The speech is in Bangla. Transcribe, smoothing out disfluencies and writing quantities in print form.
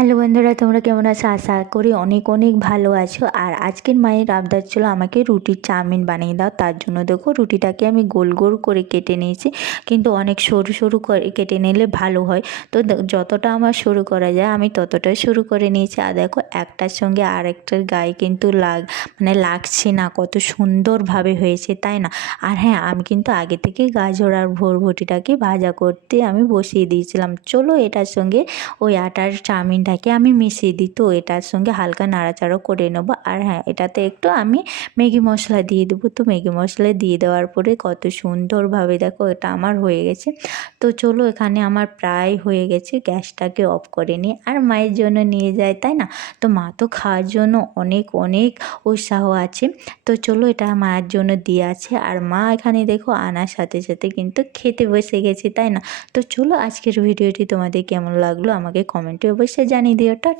হ্যালো বন্ধুরা, তোমরা কেমন আছো? আশা করি অনেক অনেক ভালো আছো। আর আজকের মায়ের আবদার ছিল আমাকে রুটির চাউমিন বানিয়ে দাও। তার জন্য দেখো রুটিটাকে আমি গোল গোল করে কেটে নিয়েছি, কিন্তু অনেক সরু সরু করে কেটে নিলে ভালো হয়। তো যতটা আমার সরু করা যায় আমি ততটাই সরু করে নিয়েছি। আর দেখো একটার সঙ্গে আরেকটার গায়ে কিন্তু লাগছে না, কত সুন্দরভাবে হয়েছে তাই না? আর হ্যাঁ, আমি কিন্তু আগে থেকে গাজর আর বরবটিটাকে ভাজা করতে আমি বসিয়ে দিয়েছিলাম। চলো এটার সঙ্গে ওই আটার চাউমিনটাকে আমি মিশিয়ে দিই। তো এটার সঙ্গে হালকা নাড়াচাড়া করে নেবো। আর হ্যাঁ, এটাতে একটু আমি ম্যাগি মশলা দিয়ে দেবো। তো ম্যাগি মশলা দিয়ে দেওয়ার পরে কত সুন্দরভাবে দেখো এটা আমার হয়ে গেছে। তো চলো এখানে আমার প্রায় হয়ে গেছে, গ্যাসটাকে অফ করে নিই আর মায়ের জন্য নিয়ে যাই তাই না? তো মা তো খাওয়ার জন্য অনেক অনেক উৎসাহ আছে। তো চলো এটা মায়ের জন্য দিয়ে আছে, আর মা এখানে দেখো আনার সাথে সাথে কিন্তু খেতে বসে গেছে তাই না? তো চলো আজকের ভিডিওটি তোমাদের কেমন লাগলো আমাকে কমেন্টে অবশ্যই জানিয়ে দিও। টাটা।